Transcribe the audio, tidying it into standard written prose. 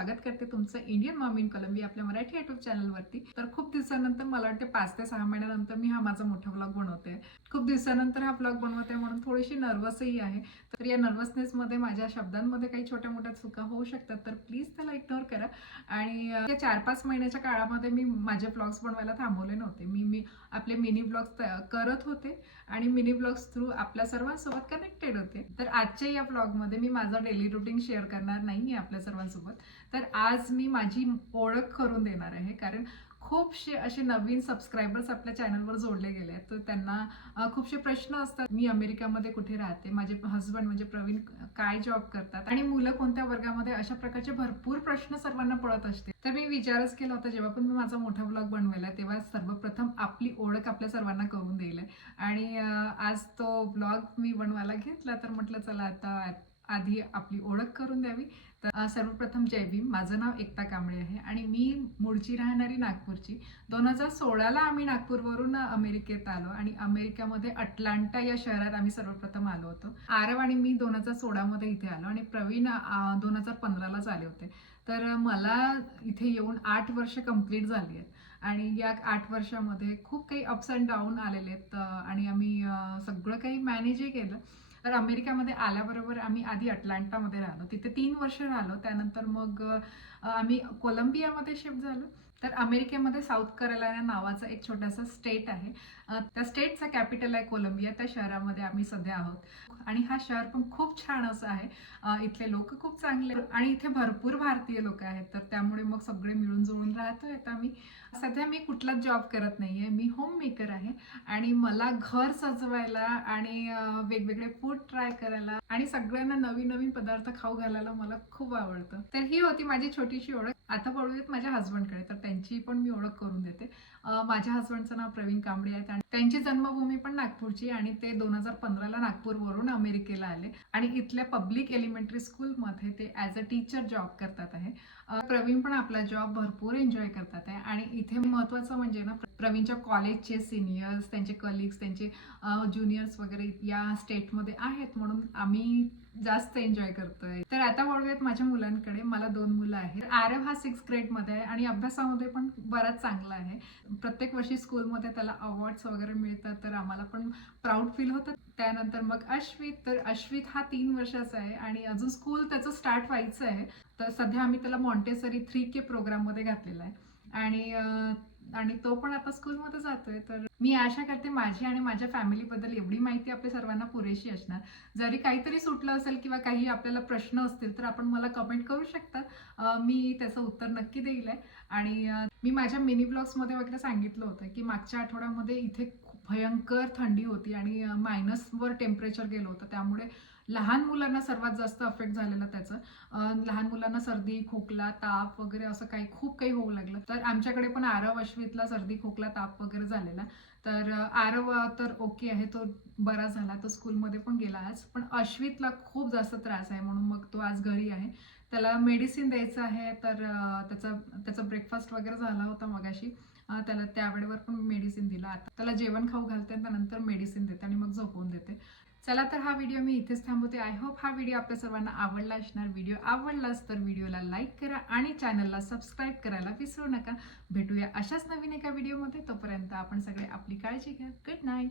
स्वागत करते तुमचं इंडियन मॉम इन कोलंबिया आपल्या मराठी युट्यूब चॅनलवरती। तर खूप दिवसानंतर मला वाटते 5 ते 6 महिन्यानंतर मी हा माझा मोठा व्लॉग बनवते। खूप दिवसानंतर हा व्लॉग बनवते म्हणून थोडीशी नर्वसही आहे। तर या नर्वसनेसमध्ये माझ्या शब्दांमध्ये काही छोट्या मोठ्या चुका होऊ शकतात, तर प्लीज त्याला इग्नोर करा। आणि या 4-5 महिन्याच्या काळामध्ये मी माझे व्लॉग्स बनवायला थांबवले नव्हते। मी आपले मिनी व्लॉग्स करत होते आणि मिनी व्लॉग्स थ्रू आपल्या सर्वांसोबत कनेक्टेड होते। तर आजच्या या व्लॉगमध्ये मी माझा डेली रुटीन शेअर करणार नाही आपल्या सर्वांसोबत। तर आज मी माझी ओळख करून देणार आहे, कारण खूपसे असे नवीन सबस्क्रायबर्स आपल्या चॅनलवर जोडले गेले आहेत। तर त्यांना खूपसे प्रश्न असतात, मी अमेरिकामध्ये कुठे राहते, माझे हस्बंड म्हणजे प्रवीण काय जॉब करतात आणि मुलं कोणत्या वर्गामध्ये, अशा प्रकारचे भरपूर प्रश्न सर्वांना पडत असते। तर मी विचारच केला होता, जेव्हा पण मी माझा मोठा ब्लॉग बनवायला तेव्हा सर्वप्रथम आपली ओळख आपल्या सर्वांना करून देईल आणि आज तो ब्लॉग मी बनवायला घेतला। तर म्हटलं चला आता आधी आपली ओळख करून द्यावी। तर सर्वप्रथम जय भीम, माझं नाव एकता कांबळे आहे आणि मी मूळची राहणारी नागपूरची। 2016ला आम्ही नागपूरवरून अमेरिकेत आलो आणि अमेरिकेमध्ये अटलांटा या शहरात आम्ही सर्वप्रथम आलो होतो। आरव आणि मी 2016 मध्ये इथे आलो आणि प्रवीण 2015लाच आले होते। तर मला इथे येऊन 8 वर्ष कंप्लीट झाली आहेत आणि या 8 वर्षामध्ये खूप काही अप्स अँड डाऊन आलेले आहेत आणि आम्ही सगळं काही मॅनेजही केलं। तर अमेरिकामध्ये आल्याबरोबर आम्ही आधी अटलांटामध्ये राहिलो, तिथे 3 वर्ष राहिलो। त्यानंतर मग आम्ही कोलंबियामध्ये शिफ्ट झालो। तर अमेरिकेमध्ये साऊथ कॅरोलिना नावाचा एक छोटासा स्टेट आहे, त्या स्टेटचा कॅपिटल आहे कोलंबिया। त्या शहरामध्ये आम्ही सध्या आहोत आणि हा शहर पण खूप छान असं आहे। इथले लोक खूप चांगले आणि इथे भरपूर भारतीय लोक आहेत, तर त्यामुळे मग सगळे मिळून जुळून राहतोय। आम्ही सध्या मी कुठलाच जॉब करत नाहीये, मी होम मेकर आहे आणि मला घर सजवायला आणि वेगवेगळे फूड ट्राय करायला आणि सगळ्यांना नवीन नवीन पदार्थ खाऊ घालायला मला खूप आवडतं। तर ही होती माझी छोटीशी ओळख। आता वळूयात माझ्या हस्बंडकडे, तर त्यांची पण मी ओळख करून देते। माझ्या हस्बंडचं नाव प्रवीण कांबळे आहे आणि त्यांची जन्मभूमी पण नागपूरची आणि ते 2015ला नागपूरवरून अमेरिकेला आले आणि इथल्या पब्लिक एलिमेंटरी स्कूलमध्ये ते ॲज अ टीचर जॉब करतात आहे। प्रवीण पण आपला जॉब भरपूर एन्जॉय करतात आहे आणि इथे महत्त्वाचं म्हणजे ना, प्रवीणच्या कॉलेजचे सिनियर्स, त्यांचे कलिग्स, त्यांचे ज्युनियर्स वगैरे या स्टेटमध्ये आहेत म्हणून आम्ही जास्त एन्जॉय करतोय। तर आता वळूयात माझ्या मुलांकडे। मला 2 मुलं आहेत। आरव हा 6th ग्रेडमध्ये आहे आणि अभ्यासामध्ये पण बराच चांगला आहे। प्रत्येक वर्षी स्कूलमध्ये त्याला अवॉर्ड्स वगैरे मिळतात, तर आम्हाला पण प्राऊड फील होतं। त्यानंतर मग अश्वित, तर अश्वित हा 3 वर्षाचा आहे आणि अजून स्कूल त्याचं स्टार्ट व्हायचं आहे। तर सध्या आम्ही त्याला मॉन्टेसरी 3K प्रोग्राममध्ये घातलेला आहे आणि तो पण आता स्कूलमध्ये जातोय। तर मी आशा करते माझी आणि माझ्या फॅमिलीबद्दल एवढी माहिती आपल्या सर्वांना पुरेशी असणार। जरी काहीतरी सुटलं असेल किंवा काही आपल्याला प्रश्न असतील तर आपण मला कमेंट करू शकता, मी त्याचं उत्तर नक्की देईल आहे। आणि मी माझ्या मिनी ब्लॉग्समध्ये वगैरे सांगितलं होतं की मागच्या आठवड्यामध्ये इथे खूप भयंकर थंडी होती आणि -वर टेम्परेचर गेलं होतं। त्यामुळे लहान मुलांना सर्वात जास्त अफेक्ट झालेला त्याचं। लहान मुलांना सर्दी, खोकला, ताप वगैरे असं खूप काही होऊ लागलं। तर आमच्याकडे पण आरव, अश्वितला सर्दी, खोकला, ताप वगैरे झालेला। तर आरव तर ओके आहे, तो बरा झाला, तो स्कूलमध्ये पण गेला आज। पण अश्वितला खूप जास्त त्रास आहे म्हणून मग तो आज घरी आहे। त्याला मेडिसिन द्यायचं आहे, तर त्याचा ब्रेकफास्ट वगैरे झाला होता मगाशी। त्याला त्यावेळेवर पण मेडिसिन दिला। आता त्याला जेवण खाऊ घालते, त्यानंतर मेडिसिन देते आणि मग झोपवून देते। चला, तर हा व्हिडिओ मी इथेच थांबवते। आय होप हा व्हिडिओ आपल्या सर्वांना आवडला असणार। व्हिडिओ आवडलाच तर व्हिडिओला लाईक करा आणि चॅनलला सबस्क्राईब करायला विसरू नका। भेटूया अशाच नवीन एका व्हिडिओमध्ये। तोपर्यंत आपण सगळे आपली काळजी घ्या। Good night.